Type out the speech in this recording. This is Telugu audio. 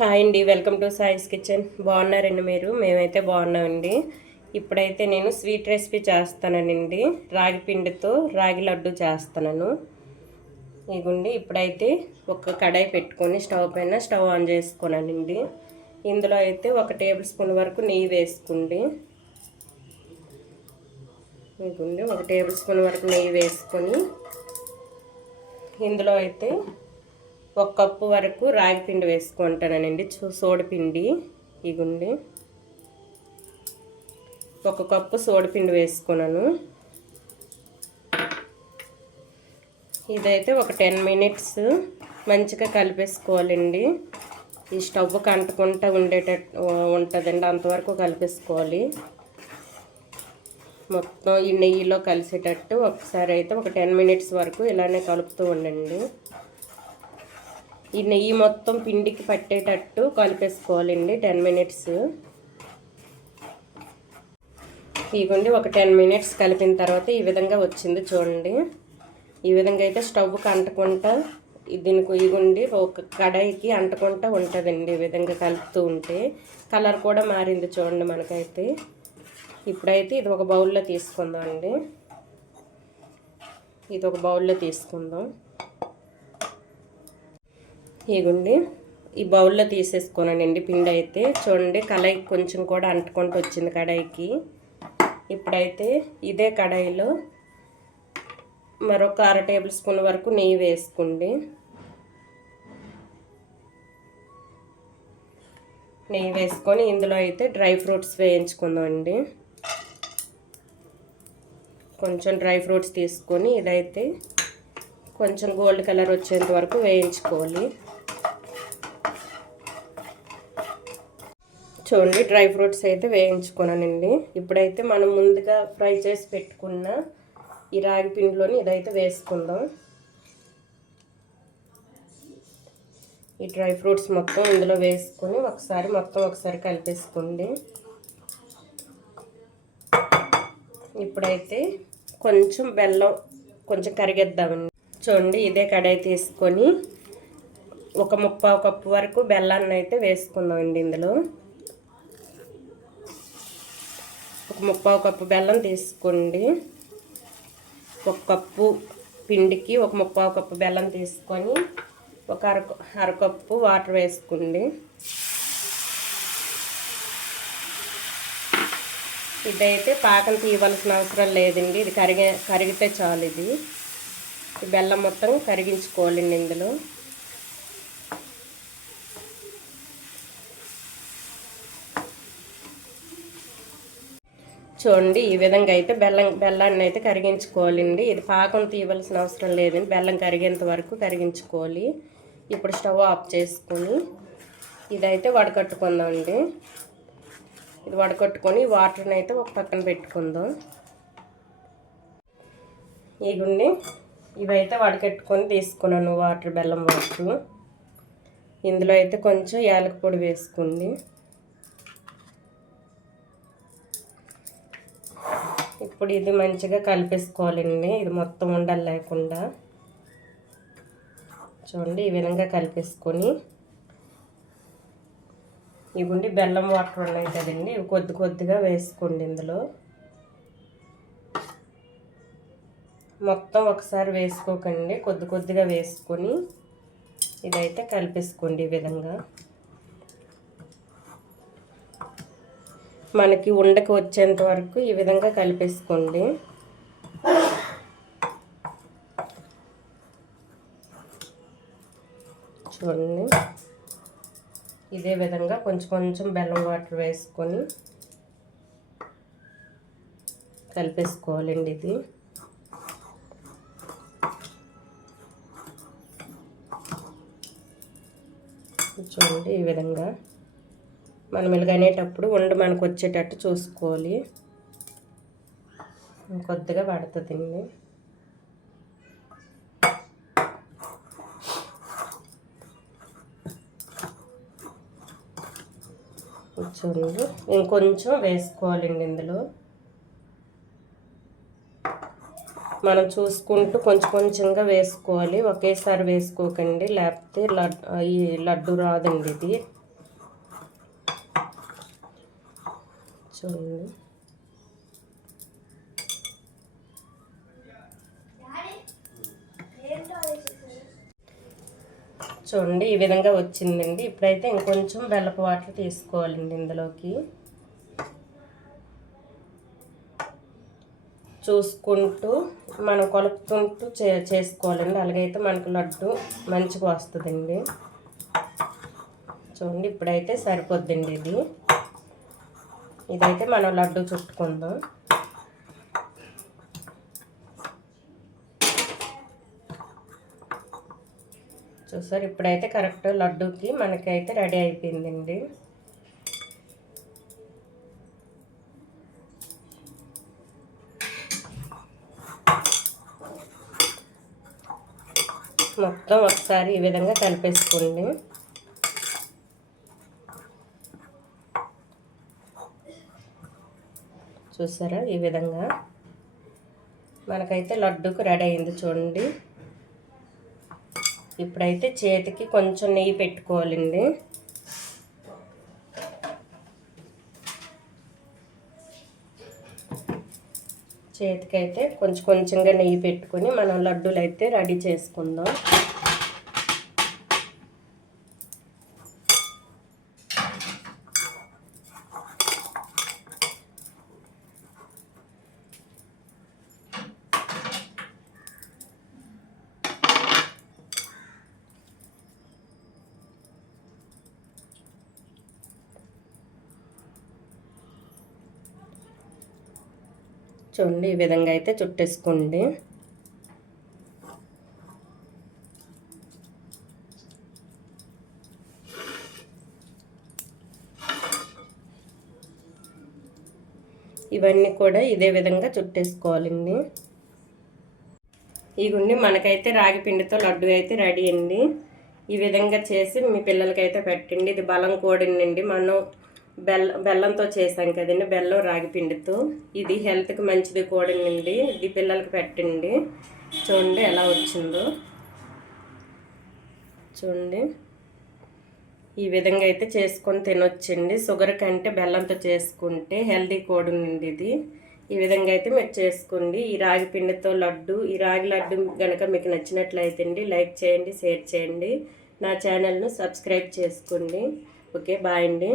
హాయ్ అండి, వెల్కమ్ టు సాయిస్ కిచెన్. బాగున్నారండి మీరు? మేమైతే బాగున్నామండి. ఇప్పుడైతే నేను స్వీట్ రెసిపీ చేస్తానండి. రాగి పిండితో రాగి లడ్డు చేస్తున్నాను. ఇదిగోండి, ఇప్పుడైతే ఒక కడాయి పెట్టుకొని స్టవ్ ఆన్ చేసుకున్నానండి. ఇందులో అయితే 1 టేబుల్ స్పూన్ వరకు నెయ్యి వేసుకోండి. ఇదిగోండి, 1 టేబుల్ స్పూన్ వరకు నెయ్యి వేసుకొని ఇందులో అయితే 1 కప్పు వరకు రాగి పిండి వేసుకుంటానండి. సోడిపిండి. ఇగుండి 1 కప్పు సోడిపిండి వేసుకున్నాను. ఇదైతే ఒక 10 మినిట్స్ మంచిగా కలిపేసుకోవాలండి. ఈ స్టవ్కి అంటుకుంటూ ఉంటుందండి, అంతవరకు కలిపేసుకోవాలి. మొత్తం ఈ నెయ్యిలో కలిసేటట్టు ఒకసారి అయితే ఒక 10 మినిట్స్ వరకు ఇలానే కలుపుతూ ఉండండి. ఈ నెయ్యి మొత్తం పిండికి పట్టేటట్టు కలిపేసుకోవాలండి 10 మినిట్స్. ఇదిగోండి, ఒక 10 మినిట్స్ కలిపిన తర్వాత ఈ విధంగా వచ్చింది చూడండి. ఈ విధంగా అయితే స్టవ్కి అంటుకుంటా దీనికి ఇదిగోండి ఒక కడాయికి అంటుకుంటా ఉంటుందండి. ఈ విధంగా కలుపుతూ ఉంటే కలర్ కూడా మారింది చూడండి మనకైతే. ఇప్పుడైతే ఇది ఒక బౌల్లో తీసుకుందాం అండి. ఇది ఒక బౌల్లో తీసుకుందాం. ఇదిగోండి, ఈ బౌల్లో తీసేసుకోనండి పిండి అయితే. చూడండి, కడాయికి కొంచెం కూడా అంటుకుంటూ వచ్చింది కడాయికి. ఇప్పుడైతే ఇదే కడాయిలో మరొక 1/2 టేబుల్ స్పూన్ వరకు నెయ్యి వేసుకోండి. నెయ్యి వేసుకొని ఇందులో అయితే డ్రై ఫ్రూట్స్ వేయించుకుందాం అండి. కొంచెం డ్రై ఫ్రూట్స్ తీసుకొని ఇదైతే కొంచెం గోల్డ్ కలర్ వచ్చేంత వరకు వేయించుకోవాలి. చూడండి, డ్రై ఫ్రూట్స్ అయితే వేయించుకున్నానండి. ఇప్పుడైతే మనం ముందుగా ఫ్రై చేసి పెట్టుకున్న ఈ రాగి పిండిలోని ఇదైతే వేసుకుందాం. ఈ డ్రై ఫ్రూట్స్ మొత్తం ఇందులో వేసుకొని ఒకసారి కలిపేసుకోండి. ఇప్పుడైతే కొంచెం బెల్లం కరిగేద్దామండి. చూడండి, ఇదే కడాయి తీసుకొని ఒక 1/4 కప్పు వరకు బెల్లాన్ని అయితే వేసుకుందామండి. ఇందులో ఒక 1/4 కప్పు బెల్లం తీసుకోండి. 1 కప్పు పిండికి ఒక 1/4 కప్పు బెల్లం తీసుకొని ఒక అర కప్పు వాటర్ వేసుకోండి. ఇదైతే పాకం తీయవలసిన అవసరం లేదండి. ఇది కరిగితే చాలు. ఇది బెల్లం మొత్తం కరిగించుకోవాలండి ఇందులో. చూడండి, ఈ విధంగా అయితే బెల్లాన్ని అయితే కరిగించుకోవాలండి. ఇది పాకం తీయవలసిన అవసరం లేదండి, బెల్లం కరిగేంత వరకు కరిగించుకోవాలి. ఇప్పుడు స్టవ్ ఆఫ్ చేసుకొని ఇదైతే వడకట్టుకుందామండి. ఇది వడకట్టుకొని వాటర్ని అయితే ఒక పక్కన పెట్టుకుందాం. ఇగుండి, ఇవైతే వడకట్టుకొని తీసుకున్నాను బెల్లం వాటర్. ఇందులో అయితే కొంచెం యాలక పొడి వేసుకోండి. ఇప్పుడు ఇది మంచిగా కలిపేసుకోవాలండి. ఇది మొత్తం ఉండలు లేకుండా. చూడండి, ఈ విధంగా కలిపేసుకొని ఇవ్వండి బెల్లం వాటర్ ఉన్నాయి కదండి, ఇవి కొద్దిగా వేసుకోండి. ఇందులో మొత్తం ఒకసారి వేసుకోకండి, కొద్దిగా వేసుకొని ఇదైతే కలిపేసుకోండి. ఈ విధంగా మనకి ఉండకి వచ్చేంత వరకు ఈ విధంగా కలిపేసుకోండి. చూడండి, ఇదే విధంగా కొంచెం బెల్లం వాటర్ వేసుకొని కలిపేసుకోవాలండి. ఇది చూడండి, ఈ విధంగా మనం ఇలాగనేటప్పుడు మనకు వచ్చేటట్టు చూసుకోవాలి. కొద్దిగా పడుతుందండి. చూడండి, ఇంకొంచెం వేసుకోవాలండి. ఇందులో మనం చూసుకుంటూ కొంచెంగా వేసుకోవాలి, ఒకేసారి వేసుకోకండి, లేకపోతే ఈ లడ్డు రాదండి. ఇది చూడండి. చూడండి ఈ విధంగా వచ్చిందండి. ఇప్పుడైతే ఇంకొంచెం బెల్లపు వాటర్ తీసుకోవాలండి. ఇందులోకి చూసుకుంటూ మనం కలుపుకుంటూ చేసుకోవాలండి. అలాగైతే మనకు లడ్డు మంచిగా వస్తుందండి. చూడండి ఇప్పుడైతే సరిపోద్దండి. ఇదైతే మనం లడ్డు చుట్టుకుందాం. చూసారు, ఇప్పుడైతే కరెక్ట్ లడ్డూకి మనకైతే రెడీ అయిపోయిందండి. మొత్తం ఒకసారి ఈ విధంగా కలిపేసుకోండి. చూసారా, ఈ విధంగా మనకైతే లడ్డూకు రెడీ అయింది. చూడండి ఇప్పుడైతే చేతికి కొంచెం నెయ్యి పెట్టుకోవాలండి. చేతికైతే కొంచెంగా నెయ్యి పెట్టుకొని మనం లడ్డూలు అయితే రెడీ చేసుకుందాం. చూడండి ఈ విధంగా అయితే చుట్టేసుకోండి. ఇవన్నీ కూడా ఇదే విధంగా చుట్టేసుకోవాలండి. ఇగుండి మనకైతే రాగి పిండితో లడ్డు అయితే రెడీ అండి. ఈ విధంగా చేసి మీ పిల్లలకైతే పెట్టండి. ఇది బలం కూడిందండి. మనం బెల్లంతో చేసాం కదండి, బెల్లం రాగి పిండితో. ఇది హెల్త్కి మంచిది కూడిందండి. ఇది పిల్లలకి పెట్టండి. చూడండి ఎలా వచ్చిందో. చూడండి ఈ విధంగా అయితే చేసుకొని తినొచ్చండి. షుగర్ కంటే బెల్లంతో చేసుకుంటే హెల్తీ కూడిందండి ఇది. ఈ విధంగా అయితే మీరు చేసుకోండి. ఈ రాగి పిండితో లడ్డు, ఈ రాగి లడ్డు కనుక మీకు నచ్చినట్లయితే అండి లైక్ చేయండి, షేర్ చేయండి. నా ఛానల్ను సబ్స్క్రైబ్ చేసుకోండి. ఓకే, బాయ్ అండి.